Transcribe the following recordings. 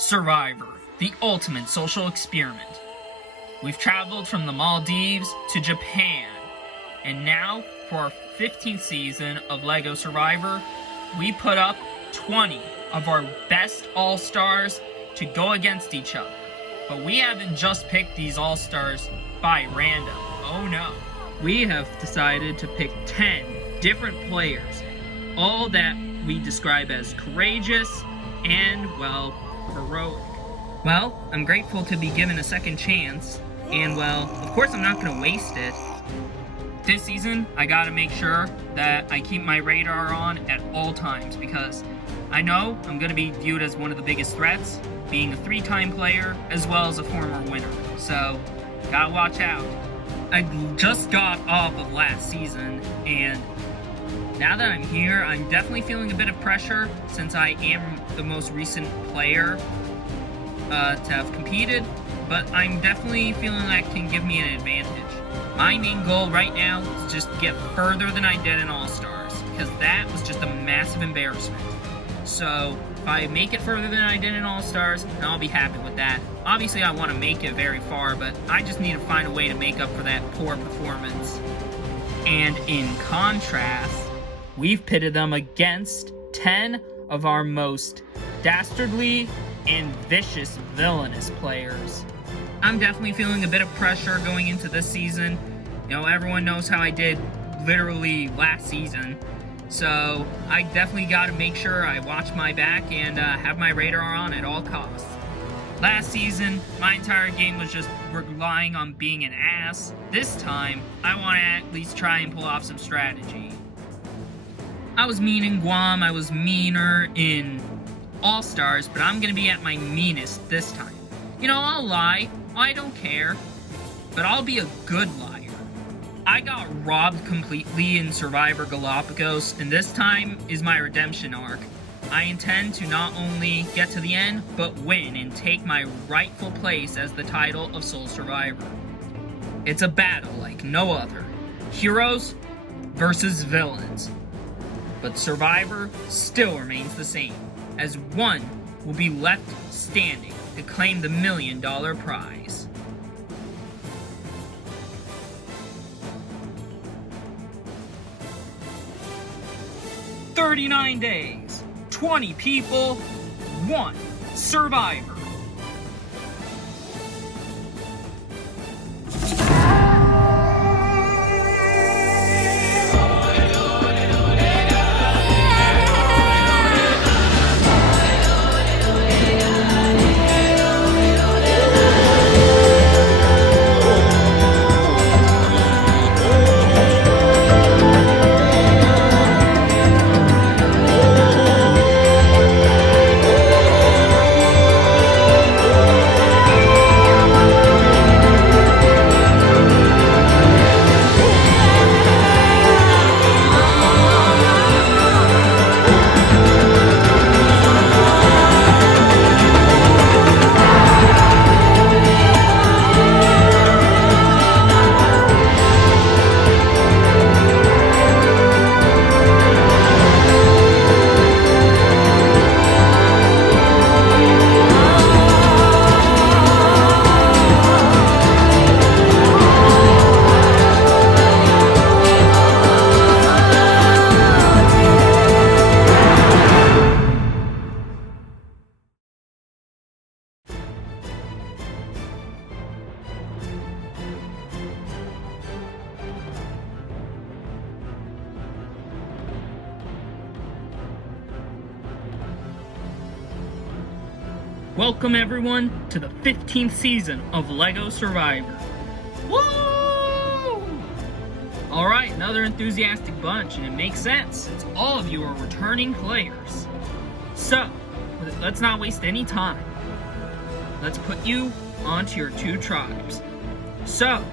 Survivor, the ultimate social experiment. We've traveled from the Maldives to Japan, and now for our 15th season of LEGO Survivor, we put up 20 of our best All-Stars to go against each other. But we haven't just picked these All-Stars by random. Oh no. We have decided to pick 10 different players, all that we describe as courageous and, well, heroic. Well, I'm grateful to be given a second chance, and well, of course I'm not gonna waste it. This season, I gotta make sure that I keep my radar on at all times, because I know I'm gonna be viewed as one of the biggest threats, being a 3-time player, as well as a former winner. So, gotta watch out. I just got off of last season, and now that I'm here, I'm definitely feeling a bit of pressure, since I am the most recent player to have competed, but I'm definitely feeling that can give me an advantage. My main goal right now is just to get further than I did in All-Stars, because that was just a massive embarrassment. So, if I make it further than I did in All-Stars, then I'll be happy with that. Obviously, I want to make it very far, but I just need to find a way to make up for that poor performance. And in contrast, we've pitted them against 10 of our most dastardly and vicious villainous players. I'm definitely feeling a bit of pressure going into this season. You know, everyone knows how I did literally last season. So, I definitely gotta make sure I watch my back and have my radar on at all costs. Last season, my entire game was just relying on being an ass. This time, I want to at least try and pull off some strategy. I was mean in Guam, I was meaner in All-Stars, but I'm gonna be at my meanest this time. You know, I'll lie, I don't care, but I'll be a good liar. I got robbed completely in Survivor Galapagos, and this time is my redemption arc. I intend to not only get to the end, but win and take my rightful place as the title of Sole Survivor. It's a battle like no other. Heroes versus villains. But Survivor still remains the same, as one will be left standing to claim the $1 million prize. "39 days, 20 people, 1 survivor." Welcome everyone to the 15th season of LEGO Survivor. Woo! Alright, another enthusiastic bunch, and it makes sense since all of you are returning players. So, let's not waste any time. Let's put you onto your 2 tribes. So,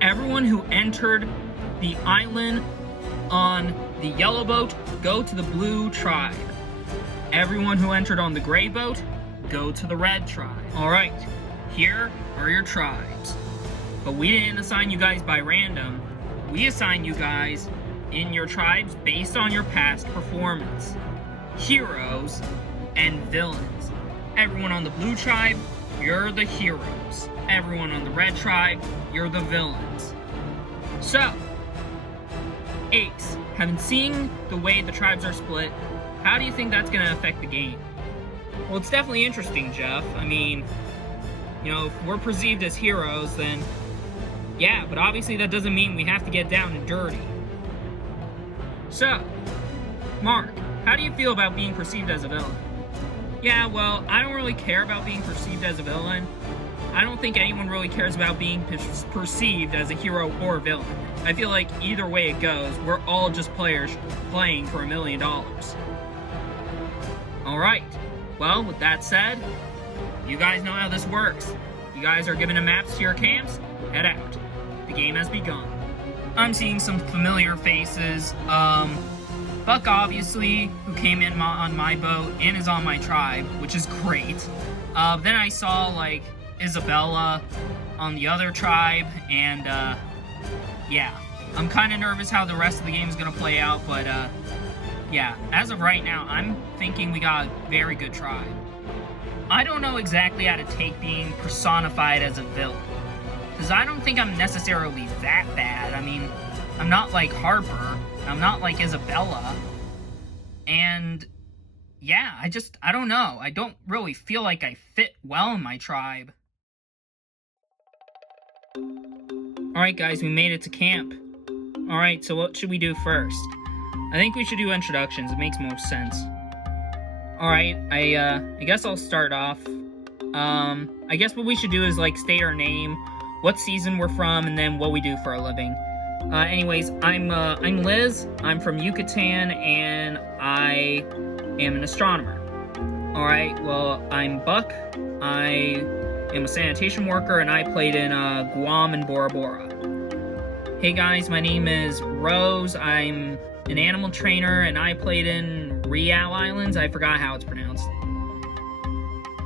everyone who entered the island on the yellow boat, go to the blue tribe. Everyone who entered on the gray boat, go to the red tribe. Alright, here are your tribes. But we didn't assign you guys by random. We assigned you guys in your tribes based on your past performance. Heroes and villains. Everyone on the blue tribe, you're the heroes. Everyone on the red tribe, you're the villains. So, Ace, having seen the way the tribes are split, how do you think that's going to affect the game? Well, it's definitely interesting, Jeff. I mean, you know, if we're perceived as heroes, then yeah, but obviously that doesn't mean we have to get down and dirty. So, Mark, how do you feel about being perceived as a villain? Yeah, well, I don't really care about being perceived as a villain. I don't think anyone really cares about being perceived as a hero or a villain. I feel like either way it goes, we're all just players playing for $1 million. Alright, well, with that said, you guys know how this works. You guys are given a maps to your camps, head out. The game has begun. I'm seeing some familiar faces. Buck, obviously, who came in on my boat and is on my tribe, which is great. Then I saw, like, Isabella on the other tribe, and, yeah. I'm kind of nervous how the rest of the game is going to play out, but, yeah. As of right now, I'm thinking we got a very good tribe. I don't know exactly how to take being personified as a villain, because I don't think I'm necessarily that bad. I mean, I'm not like Harper, I'm not like Isabella, and yeah, I don't know. I don't really feel like I fit well in my tribe. Alright guys, we made it to camp. Alright, so what should we do first? I think we should do introductions, it makes most sense. Alright, I guess I'll start off. I guess what we should do is, like, state our name, what season we're from, and then what we do for a living. Anyways, I'm Liz, I'm from Yucatan, and I am an astronomer. Alright, well, I'm Buck, I am a sanitation worker, and I played in, Guam and Bora Bora. Hey guys, my name is Rose, I'm an animal trainer, and I played in Real Islands, I forgot how it's pronounced.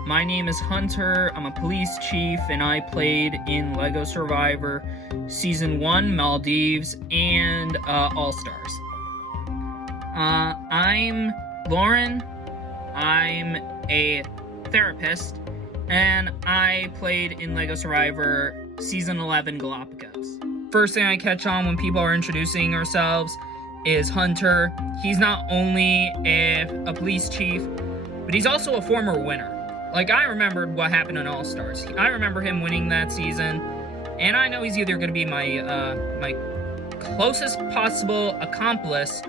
My name is Hunter, I'm a police chief, and I played in LEGO Survivor Season 1, Maldives, and All-Stars. I'm Lauren, I'm a therapist, and I played in LEGO Survivor Season 11, Galapagos. First thing I catch on when people are introducing ourselves is Hunter. He's not only a police chief, but he's also a former winner. Like, I remembered what happened on All-Stars. I remember him winning that season, and I know he's either going to be my closest possible accomplice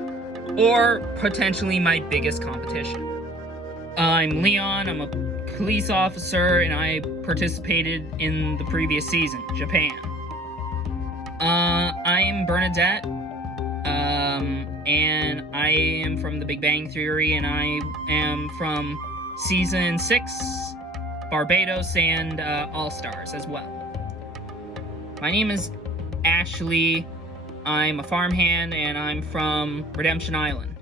or potentially my biggest competition. I'm Leon, I'm a police officer, and I participated in the previous season, Japan. I'm Bernadette, and I am from The Big Bang Theory, and I am from Season 6, Barbados, and All-Stars as well. My name is Ashley, I'm a farmhand, and I'm from Redemption Island.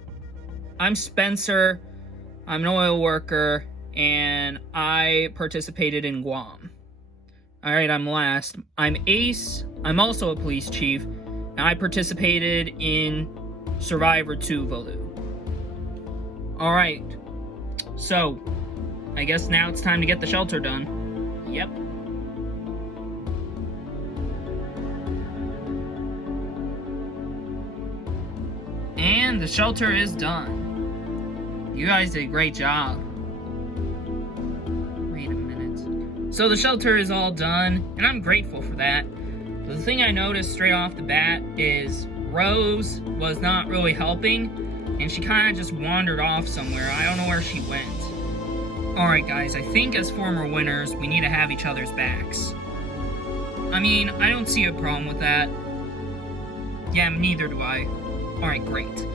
I'm Spencer, I'm an oil worker, and I participated in Guam. Alright, I'm last. I'm Ace, I'm also a police chief, and I participated in Survivor Tuvalu. Alright, so, I guess now it's time to get the shelter done. Yep. And the shelter is done. You guys did a great job. Wait a minute. So the shelter is all done, and I'm grateful for that. But the thing I noticed straight off the bat is Rose was not really helping, and she kind of just wandered off somewhere. I don't know where she went. Alright guys, I think as former winners, we need to have each other's backs. I mean, I don't see a problem with that. Yeah, neither do I. Alright, great.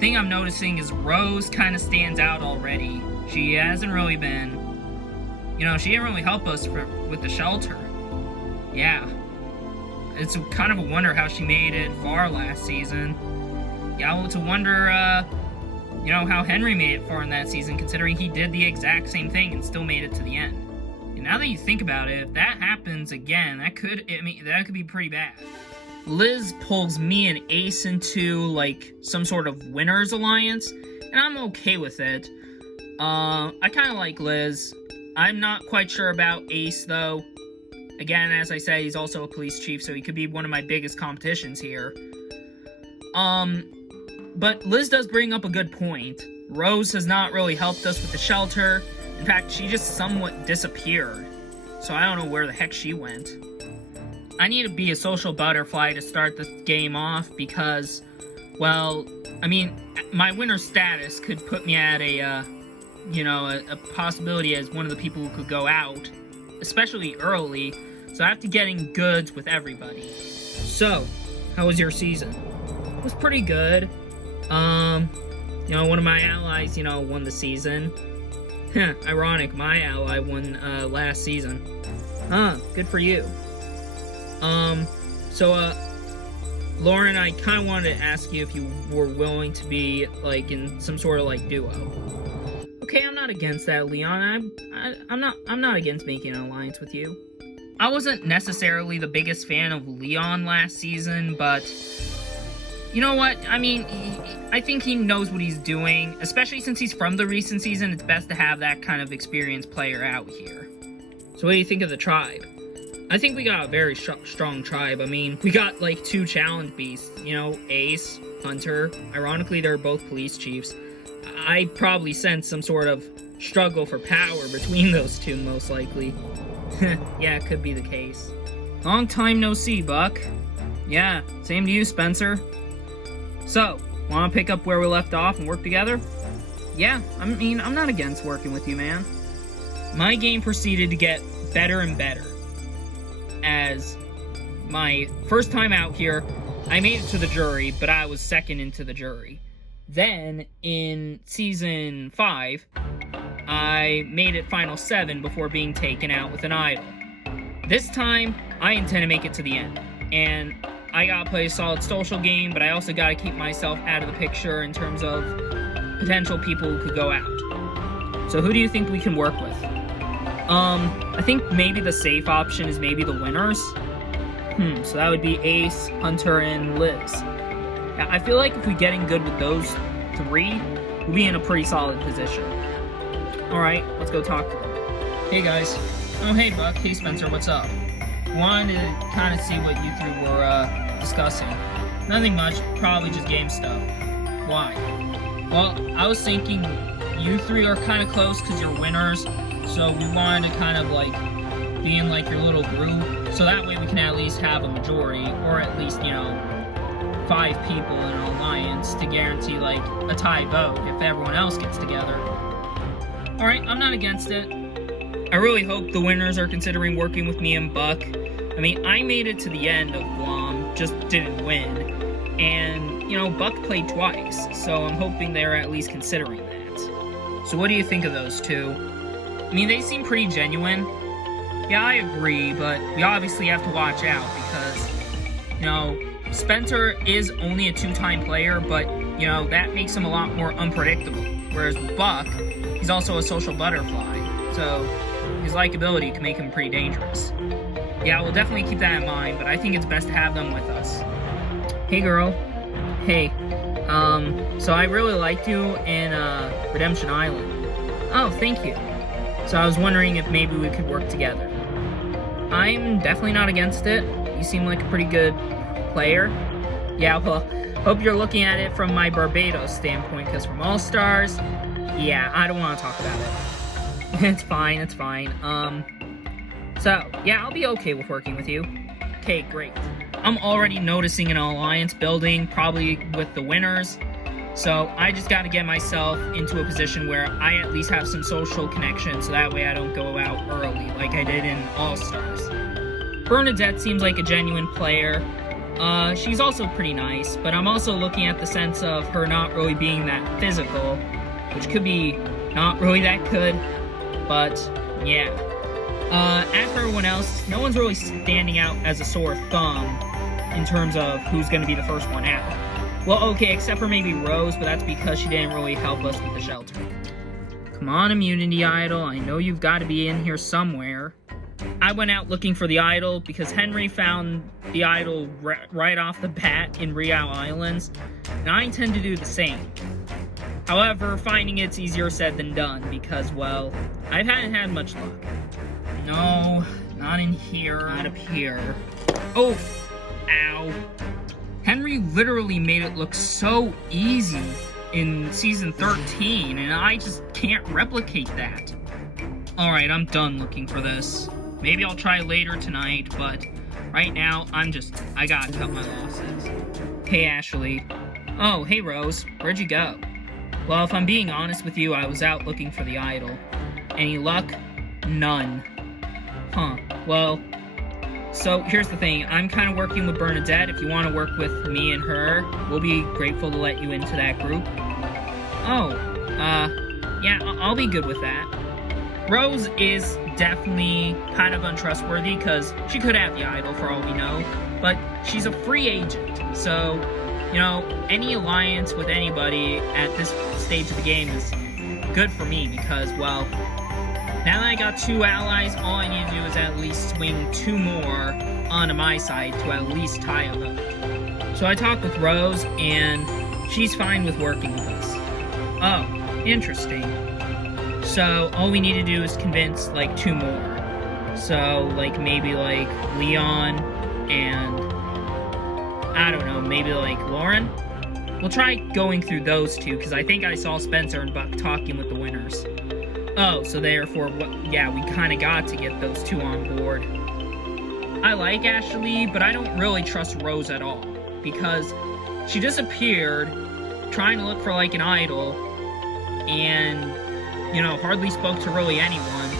Thing I'm noticing is Rose kind of stands out already. She hasn't really been... You know, she didn't really help us with the shelter. Yeah. It's kind of a wonder how she made it far last season. Yeah, well, it's a wonder, you know, how Henry made it far in that season, considering he did the exact same thing and still made it to the end. And now that you think about it, if that happens again, that could be pretty bad. Liz pulls me and Ace into, like, some sort of winner's alliance, and I'm okay with it. I kind of like Liz. I'm not quite sure about Ace, though. Again, as I said, he's also a police chief, so he could be one of my biggest competitions here. But Liz does bring up a good point. Rose has not really helped us with the shelter. In fact, she just somewhat disappeared. So I don't know where the heck she went. I need to be a social butterfly to start the game off because, well, I mean, my winner status could put me at a possibility as one of the people who could go out, especially early, so I have to get in goods with everybody. So, how was your season? It was pretty good. One of my allies, won the season. Ironic, my ally won, last season. Good for you. Lauren, I kind of wanted to ask you if you were willing to be, in some sort of, duo. Okay, I'm not against that, Leon. I'm not against making an alliance with you. I wasn't necessarily the biggest fan of Leon last season, but you know what? I mean, I think he knows what he's doing, especially since he's from the recent season. It's best to have that kind of experienced player out here. So what do you think of the tribe? I think we got a very strong tribe. I mean, we got, 2 challenge beasts, Ace, Hunter. Ironically, they're both police chiefs. I probably sense some sort of struggle for power between those two, most likely. Yeah, it could be the case. Long time no see, Buck. Yeah, same to you, Spencer. So, wanna pick up where we left off and work together? Yeah, I mean, I'm not against working with you, man. My game proceeded to get better and better. As my first time out here, I made it to the jury, but I was second into the jury. Then, in Season 5, I made it Final 7 before being taken out with an idol. This time, I intend to make it to the end. And I gotta play a solid social game, but I also gotta keep myself out of the picture in terms of potential people who could go out. So who do you think we can work with? I think maybe the safe option is maybe the winners. So that would be Ace, Hunter, and Liz. Yeah, I feel like if we get in good with those 3, we'll be in a pretty solid position. Alright, let's go talk to them. Hey guys. Oh hey Buck, hey Spencer, what's up? Wanted to kind of see what you 3 were discussing. Nothing much, probably just game stuff. Why? Well, I was thinking you 3 are kind of close because you're winners, so we wanted to kind of be in your little group, so that way we can at least have a majority, or at least, 5 people in an alliance to guarantee a tie vote if everyone else gets together. Alright, I'm not against it. I really hope the winners are considering working with me and Buck. I mean, I made it to the end of Guam, just didn't win. And, Buck played twice, so I'm hoping they're at least considering that. So what do you think of those 2? I mean, they seem pretty genuine. Yeah, I agree, but we obviously have to watch out because, Spencer is only a 2-time player, but, that makes him a lot more unpredictable. Whereas Buck, he's also a social butterfly, so his likability can make him pretty dangerous. Yeah, we'll definitely keep that in mind, but I think it's best to have them with us. Hey girl. Hey. So I really liked you in, Redemption Island. Oh, thank you. So I was wondering if maybe we could work together. I'm definitely not against it. You seem like a pretty good player. Yeah, well, hope you're looking at it from my Barbados standpoint, because from All Stars, yeah, I don't want to talk about it. It's fine, it's fine. So, yeah, I'll be okay with working with you. Okay, great. I'm already noticing an alliance building, probably with the winners. So, I just gotta get myself into a position where I at least have some social connection, so that way I don't go out early, like I did in All Stars. Bernadette seems like a genuine player. She's also pretty nice, but I'm also looking at the sense of her not really being that physical, which could be not really that good, but yeah. As for everyone else, no one's really standing out as a sore thumb in terms of who's going to be the first one out. Well, okay, except for maybe Rose, but that's because she didn't really help us with the shelter. Come on, Immunity Idol, I know you've got to be in here somewhere. I went out looking for the idol because Henry found the idol right off the bat in Real Islands, and I intend to do the same. However, finding it's easier said than done because, well, I haven't had much luck. No, not in here. Not up here. Oh, ow. Henry literally made it look so easy in Season 13, and I just can't replicate that. Alright, I'm done looking for this. Maybe I'll try later tonight, but right now, I gotta cut my losses. Hey, Ashley. Oh, hey, Rose. Where'd you go? Well, if I'm being honest with you, I was out looking for the idol. Any luck? None. Huh. Well, so here's the thing. I'm kind of working with Bernadette. If you want to work with me and her, we'll be grateful to let you into that group. Oh, yeah, I'll be good with that. Rose is definitely kind of untrustworthy because she could have the idol for all we know, but she's a free agent, so, you know, any alliance with anybody at this stage of the game is good for me because, well, now that I got 2 allies, all I need to do is at least swing 2 more onto my side to at least tie a vote. So I talked with Rose, and she's fine with working with us. Oh, interesting. So all we need to do is convince, like, 2 more. So, like, maybe, like, Leon and, I don't know, maybe, like, Lauren? We'll try going through those 2, because I think I saw Spencer and Buck talking with the winners. Oh, so therefore, yeah, we kind of got to get those 2 on board. I like Ashley, but I don't really trust Rose at all, because she disappeared trying to look for, like, an idol, and, you know, hardly spoke to really anyone,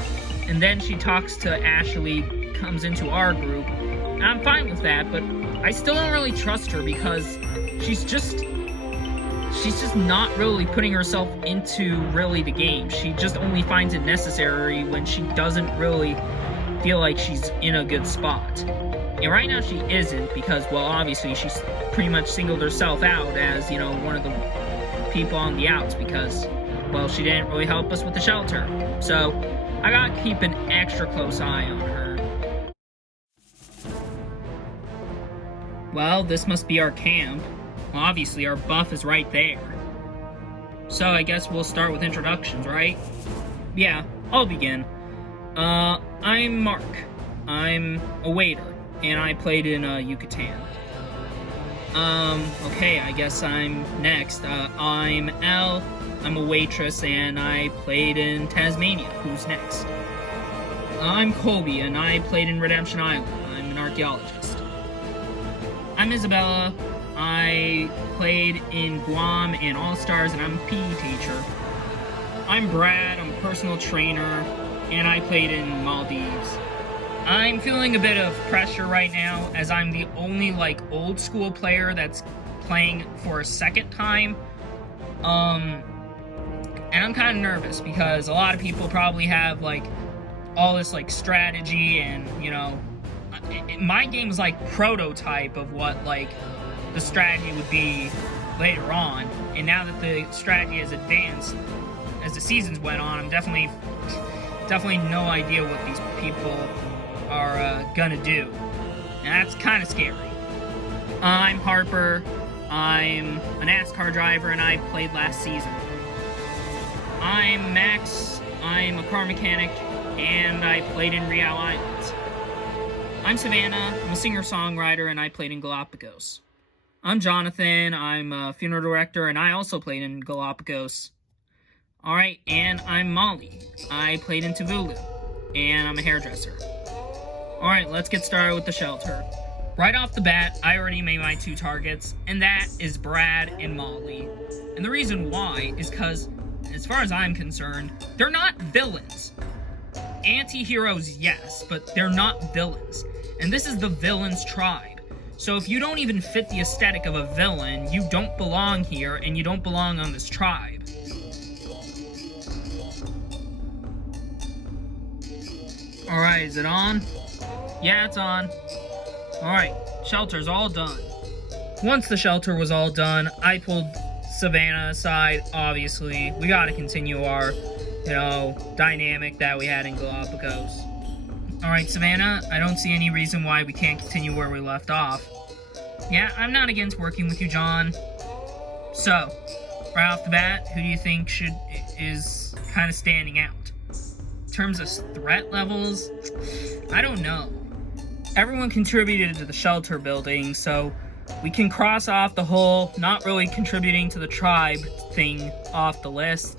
and then she talks to Ashley, comes into our group, and I'm fine with that, but I still don't really trust her, because she's just not really putting herself into really the game. She just only finds it necessary when she doesn't really feel like she's in a good spot. And right now she isn't because, well, obviously she's pretty much singled herself out as, you know, one of the people on the outs because, well, she didn't really help us with the shelter. So I gotta keep an extra close eye on her. Well, this must be our camp. Well, obviously our buff is right there. So I guess we'll start with introductions, right? Yeah, I'll begin. I'm Mark. I'm a waiter, and I played in Yucatan. Okay, I guess I'm next. I'm Elle. I'm a waitress, and I played in Tasmania. Who's next? I'm Colby, and I played in Redemption Island. I'm an archaeologist. I'm Isabella. I played in Guam and All-Stars, and I'm a PE teacher. I'm Brad, I'm a personal trainer, and I played in Maldives. I'm feeling a bit of pressure right now, as I'm the only, like, old-school player that's playing for a second time. And I'm kind of nervous, because a lot of people probably have, like, all this, like, strategy, and, you know, my game is, like, prototype of what, like, the strategy would be later on, and now that the strategy has advanced as the seasons went on, I'm definitely no idea what these people are gonna do, and that's kind of scary. I'm Harper. I'm a NASCAR driver, and I played last season. I'm Max. I'm a car mechanic, and I played in Real Islands. I'm Savannah. I'm a singer-songwriter, and I played in Galapagos. I'm Jonathan, I'm a funeral director, and I also played in Galapagos. Alright, and I'm Molly. I played in Tuvalu, and I'm a hairdresser. Alright, let's get started with the shelter. Right off the bat, I already made my 2 targets, and that is Brad and Molly. And the reason why is because, as far as I'm concerned, they're not villains. Anti-heroes, yes, but they're not villains. And this is the villains' tribe. So if you don't even fit the aesthetic of a villain, you don't belong here, and you don't belong on this tribe. Alright, is it on? Yeah, it's on. Alright, shelter's all done. Once the shelter was all done, I pulled Savannah aside, obviously. We gotta continue our, you know, dynamic that we had in Galapagos. Alright, Savannah, I don't see any reason why we can't continue where we left off. Yeah, I'm not against working with you, John. So, Right off the bat, who do you think is kind of standing out? In terms of threat levels, I don't know. Everyone contributed to the shelter building, so we can cross off the whole not really contributing to the tribe thing off the list.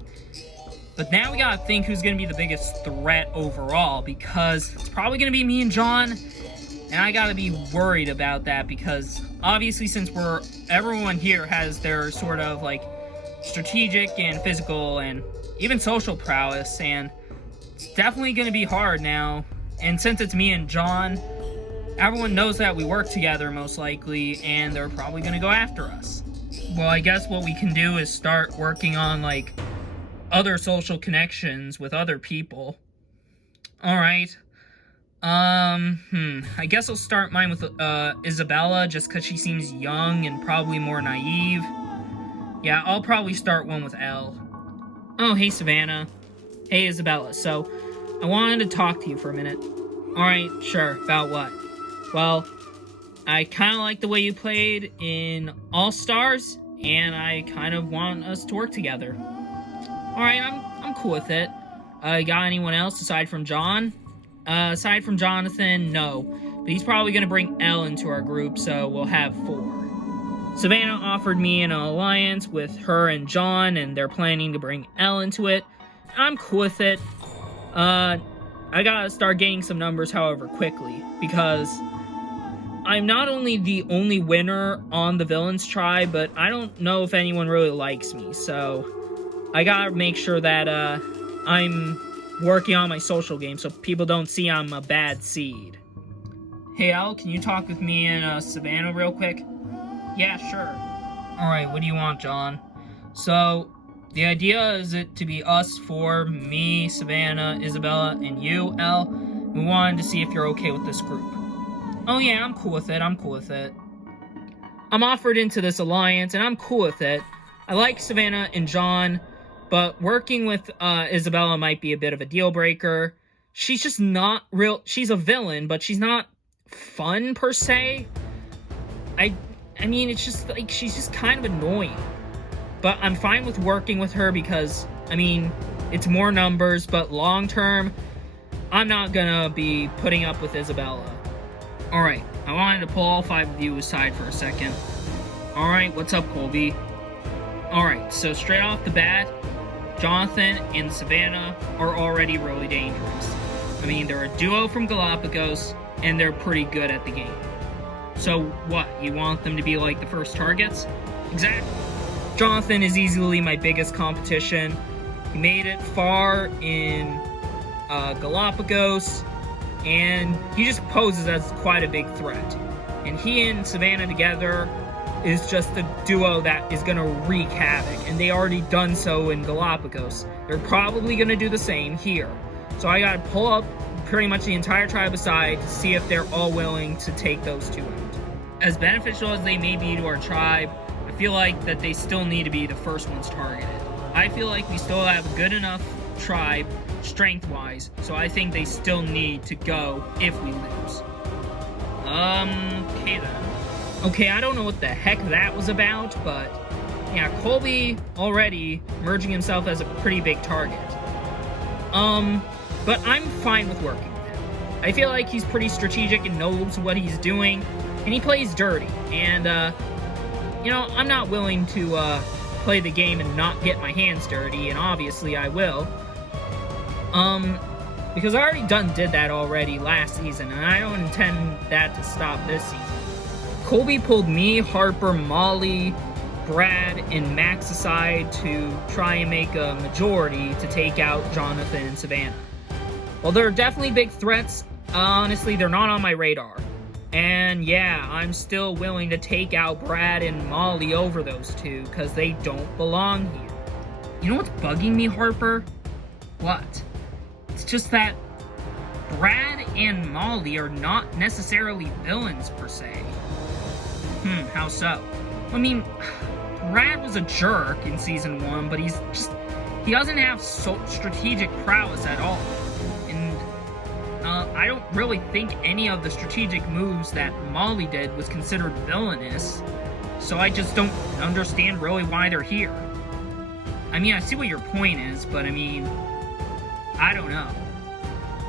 But now we gotta think who's gonna be the biggest threat overall, because it's probably gonna be me and John, and I gotta be worried about that because obviously since everyone here has their sort of like strategic and physical and even social prowess, and it's definitely gonna be hard now. And since it's me and John, everyone knows that we work together most likely, and they're probably gonna go after us. Well, I guess what we can do is start working on like other social connections with other people. Alright. I guess I'll start mine with Isabella, just because she seems young and probably more naive. Yeah, I'll probably start one with Elle. Oh, hey Savannah. Hey Isabella, so I wanted to talk to you for a minute. Alright, sure, about what? Well, I kind of like the way you played in All-Stars, and I kind of want us to work together. Alright, I'm cool with it. Got anyone else aside from John? Aside from Jonathan, no. But he's probably gonna bring Elle into our group, so we'll have 4. Savannah offered me an alliance with her and John, and they're planning to bring Elle into it. I'm cool with it. I gotta start getting some numbers, however, quickly, because I'm not only the only winner on the Villains tribe, but I don't know if anyone really likes me, so I gotta make sure that, I'm working on my social game so people don't see I'm a bad seed. Hey, Al, can you talk with me and, Savannah real quick? Yeah, sure. Alright, what do you want, John? So, the idea is it to be us 4, me, Savannah, Isabella, and you, Elle. We wanted to see if you're okay with this group. Oh yeah, I'm cool with it, I'm offered into this alliance, and I'm cool with it. I like Savannah and John, but working with Isabella might be a bit of a deal breaker. She's just not she's a villain, but she's not fun per se. I mean, it's just like, she's just kind of annoying. But I'm fine with working with her because, I mean, it's more numbers, but long term, I'm not gonna be putting up with Isabella. Alright, I wanted to pull all 5 of you aside for a second. Alright, what's up, Colby? Alright, so straight off the bat, Jonathan and Savannah are already really dangerous. I mean, they're a duo from Galapagos, and they're pretty good at the game. So what, you want them to be like the first targets? Exactly. Jonathan is easily my biggest competition. He made it far in Galapagos, and he just poses as quite a big threat. And he and Savannah together is just a duo that is going to wreak havoc, and they already done so in Galapagos. They're probably going to do the same here. So I gotta pull up pretty much the entire tribe aside to see if they're all willing to take those 2 out. As beneficial as they may be to our tribe, I feel like that they still need to be the first ones targeted. I feel like we still have a good enough tribe, strength-wise, so I think they still need to go if we lose. Okay then. Okay, I don't know what the heck that was about, but yeah, Colby already merging himself as a pretty big target. But I'm fine with working with him. I feel like he's pretty strategic and knows what he's doing, and he plays dirty, and, you know, I'm not willing to, play the game and not get my hands dirty, and obviously I will. Because I already did that already last season, and I don't intend that to stop this season. Colby pulled me, Harper, Molly, Brad, and Max aside to try and make a majority to take out Jonathan and Savannah. While they're definitely big threats, honestly, they're not on my radar. And yeah, I'm still willing to take out Brad and Molly over those 2, because they don't belong here. You know what's bugging me, Harper? What? It's just that Brad and Molly are not necessarily villains, per se. How so? I mean, Brad was a jerk in Season 1, but he doesn't have strategic prowess at all. And I don't really think any of the strategic moves that Molly did was considered villainous, so I just don't understand really why they're here. I mean, I see what your point is, but I mean, I don't know.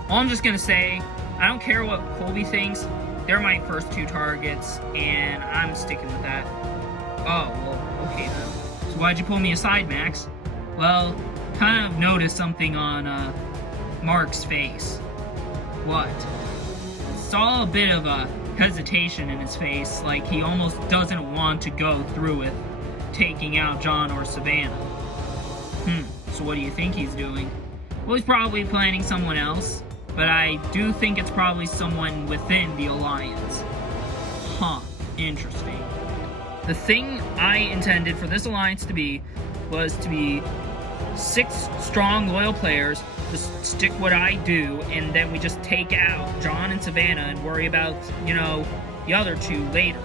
All I'm just gonna say, I don't care what Colby thinks. They're my first 2 targets, and I'm sticking with that. Oh, well, okay then. So why'd you pull me aside, Max? Well, kind of noticed something on, Mark's face. What? Saw a bit of a hesitation in his face, like he almost doesn't want to go through with taking out John or Savannah. So what do you think he's doing? Well, he's probably planning someone else, but I do think it's probably someone within the Alliance. Huh, interesting. The thing I intended for this Alliance to be was to be 6 strong, loyal players, just stick what I do, and then we just take out John and Savannah and worry about, the other 2 later.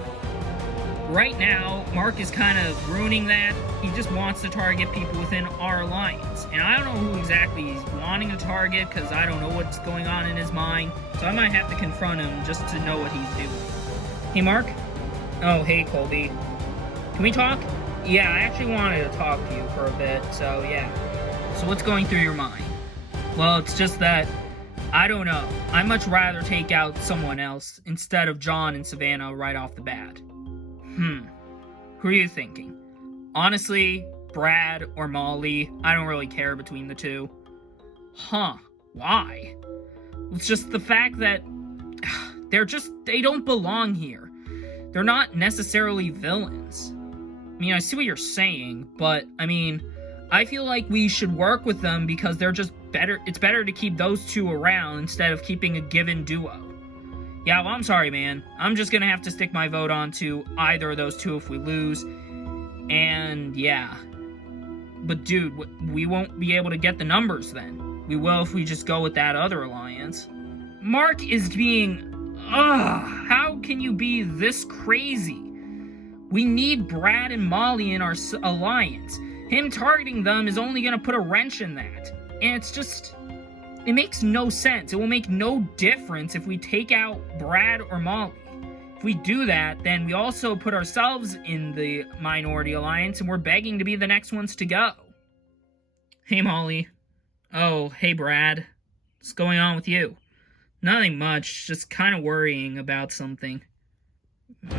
Right now, Mark is kind of ruining that. He just wants to target people within our alliance. And I don't know who exactly he's wanting to target, because I don't know what's going on in his mind. So I might have to confront him just to know what he's doing. Hey, Mark? Oh, hey, Colby. Can we talk? Yeah, I actually wanted to talk to you for a bit, so yeah. So what's going through your mind? Well, it's just that, I don't know. I'd much rather take out someone else instead of John and Savannah right off the bat. Who are you thinking? Honestly, Brad or Molly, I don't really care between the 2. Huh, why? It's just the fact that they don't belong here. They're not necessarily villains. I mean, I see what you're saying, but, I mean, I feel like we should work with them because they're just better. It's better to keep those 2 around instead of keeping a given duo. Yeah, well, I'm sorry, man. I'm just gonna have to stick my vote on to either of those 2 if we lose. And, yeah. But, dude, we won't be able to get the numbers then. We will if we just go with that other alliance. Mark is being... how can you be this crazy? We need Brad and Molly in our alliance. Him targeting them is only gonna put a wrench in that. And it's just... It makes no sense. It will make no difference if we take out Brad or Molly. If we do that, then we also put ourselves in the minority alliance, and we're begging to be the next ones to go. Hey, Molly. Oh, hey, Brad. What's going on with you? Nothing much, just kind of worrying about something.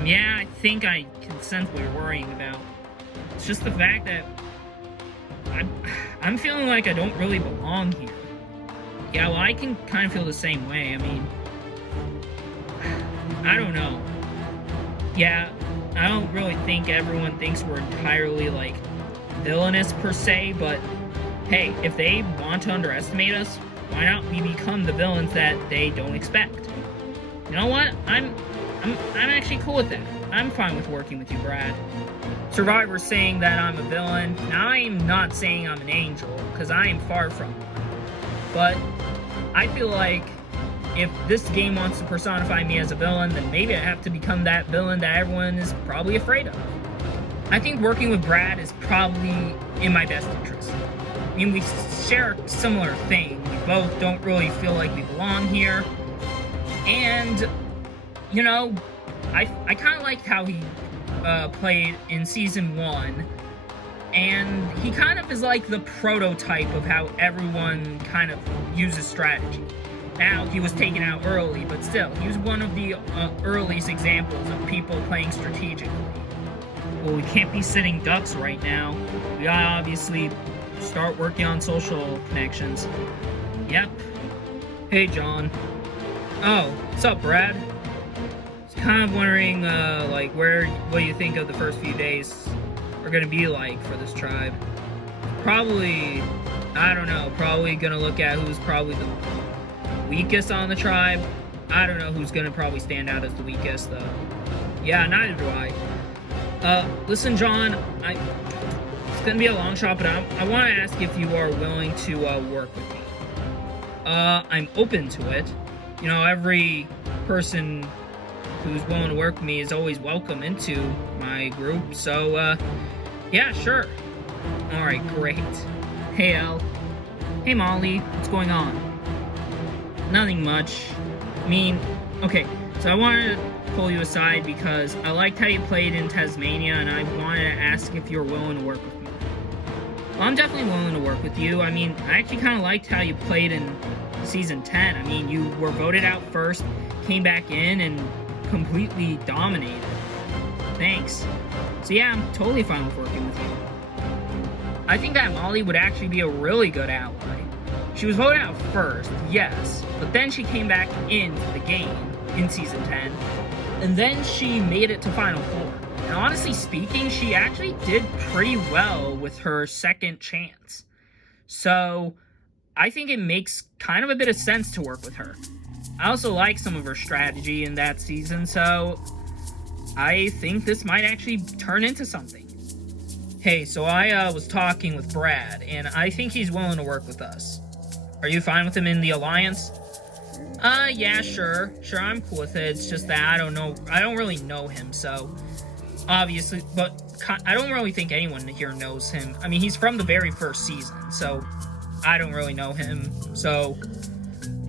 Yeah, I think I can sense what you're worrying about. It's just the fact that I'm feeling like I don't really belong here. Yeah, well, I can kind of feel the same way. I mean, I don't know. Yeah, I don't really think everyone thinks we're entirely, like, villainous per se, but hey, if they want to underestimate us, why not we become the villains that they don't expect? You know what? I'm actually cool with that. I'm fine with working with you, Brad. Survivor's saying that I'm a villain. Now, I am not saying I'm an angel, because I am far from one. But I feel like if this game wants to personify me as a villain, then maybe I have to become that villain that everyone is probably afraid of. I think working with Brad is probably in my best interest. I mean, we share a similar thing. We both don't really feel like we belong here. And, I kind of liked how he played in Season 1. And he kind of is like the prototype of how everyone kind of uses strategy. Now, he was taken out early, but still, he was one of the earliest examples of people playing strategically. Well, we can't be sitting ducks right now. We gotta obviously start working on social connections. Yep. Hey, John. Oh, what's up, Brad? I was kind of wondering, what you think of the first few days are gonna be like for this tribe. Probably, I don't know, probably gonna look at who's probably the weakest on the tribe. I don't know who's gonna probably stand out as the weakest, though. Yeah, neither do I. Listen, John, it's gonna be a long shot, but I want to ask if you are willing to work with me. I'm open to it. Every person who's willing to work with me is always welcome into my group, so, yeah, sure. Alright, great. Hey, El. Hey, Molly. What's going on? Nothing much. I mean, okay, so I wanted to pull you aside because I liked how you played in Tasmania, and I wanted to ask if you were willing to work with me. I'm definitely willing to work with you. I mean, I actually kind of liked how you played in Season 10. I mean, you were voted out first, came back in, and completely dominated. Thanks. So yeah, I'm totally fine with working with you. I think that Molly would actually be a really good ally. She was voted out first, yes, but then she came back into the game in Season 10, and then she made it to Final Four. And honestly speaking, she actually did pretty well with her second chance. So I think it makes kind of a bit of sense to work with her. I also like some of her strategy in that season, so I think this might actually turn into something. Hey, so I was talking with Brad, and I think he's willing to work with us. Are you fine with him in the Alliance? Yeah, sure, I'm cool with it. It's just that I don't really know him, so obviously, but I don't really think anyone here knows him. I mean, he's from the very first season, so I don't really know him. So,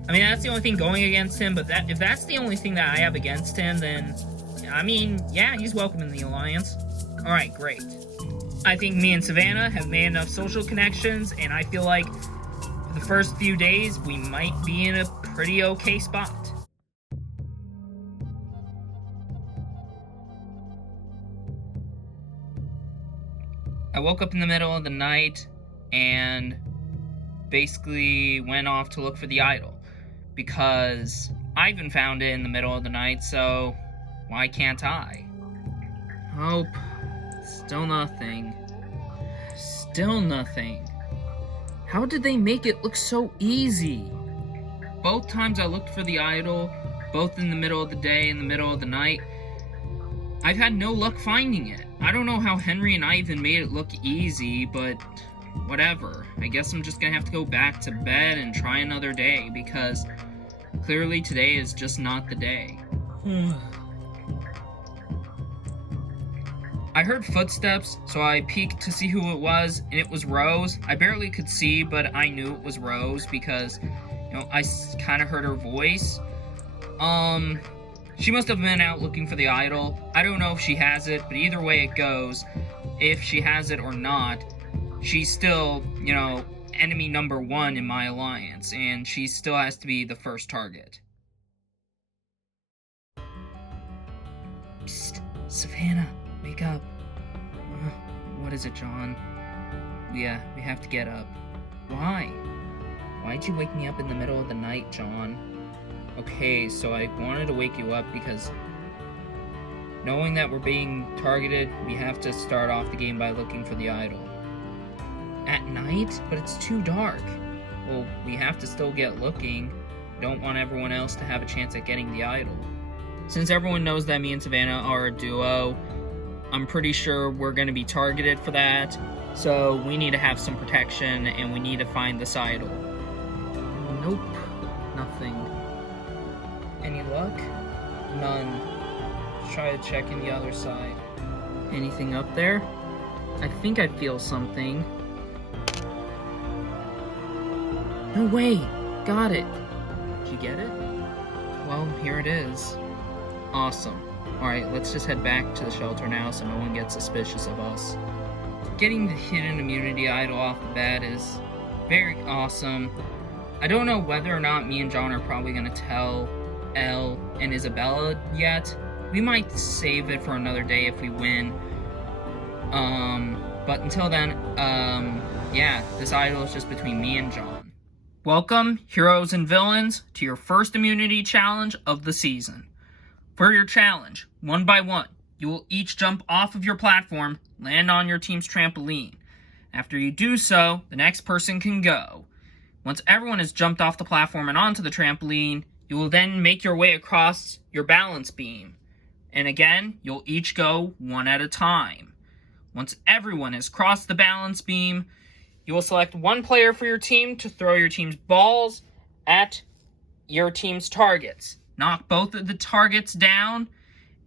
I mean, that's the only thing going against him, but if that's the only thing that I have against him, then, I mean, yeah, he's welcome in the Alliance. Alright, great. I think me and Savannah have made enough social connections, and I feel like for the first few days, we might be in a pretty okay spot. I woke up in the middle of the night and basically went off to look for the idol because Ivan found it in the middle of the night, so why can't I? Nope. Still nothing. Still nothing. How did they make it look so easy? Both times I looked for the idol, both in the middle of the day and the middle of the night, I've had no luck finding it. I don't know how Henry and Ivan made it look easy, but whatever. I guess I'm just gonna have to go back to bed and try another day, because clearly today is just not the day. I heard footsteps, so I peeked to see who it was, and it was Rose. I barely could see, but I knew it was Rose because, I kind of heard her voice. She must have been out looking for the idol. I don't know if she has it, but either way it goes, if she has it or not, she's still, enemy number 1 in my alliance, and she still has to be the first target. Psst, Savannah, wake up. What is it, John? We have to get up. Why? Why'd you wake me up in the middle of the night, John? Okay, so I wanted to wake you up because knowing that we're being targeted, we have to start off the game by looking for the idol. At night? But it's too dark. Well, we have to still get looking. Don't want everyone else to have a chance at getting the idol. Since everyone knows that me and Savannah are a duo, I'm pretty sure we're going to be targeted for that. So we need to have some protection, and we need to find this idol. Nope. Nothing. Any luck? None. Try to check in the other side. Anything up there? I think I feel something. No way! Got it! Did you get it? Well, here it is. Awesome. Alright, let's just head back to the shelter now so no one gets suspicious of us. Getting the hidden immunity idol off the bat is very awesome. I don't know whether or not me and John are probably going to tell Elle and Isabella yet. We might save it for another day if we win. But until then, yeah, this idol is just between me and John. Welcome, heroes and villains, to your first immunity challenge of the season. For your challenge, 1 by 1, you will each jump off of your platform, land on your team's trampoline. After you do so, the next person can go. Once everyone has jumped off the platform and onto the trampoline, you will then make your way across your balance beam. And again, you'll each go one at a time. Once everyone has crossed the balance beam, you will select one player for your team to throw your team's balls at your team's targets. Knock both of the targets down,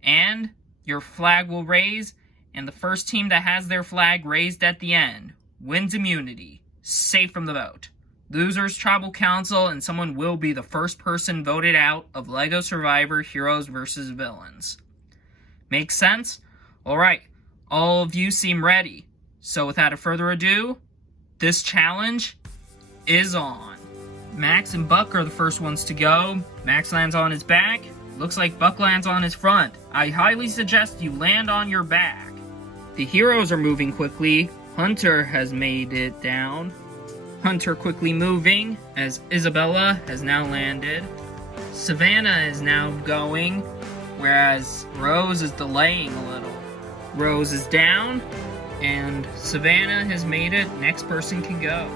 and your flag will raise, and the first team that has their flag raised at the end wins immunity, safe from the vote. Losers, tribal council, and someone will be the first person voted out of LEGO Survivor Heroes vs. Villains. Make sense? Alright, all of you seem ready. So without further ado, This challenge is on. Max and Buck are the first ones to go. Max lands on his back. Looks like Buck lands on his front. I highly suggest you land on your back. The heroes are moving quickly. Hunter has made it down. Hunter quickly moving as Isabella has now landed. Savannah is now going, whereas Rose is delaying a little. Rose is down, and Savannah has made it. Next person can go.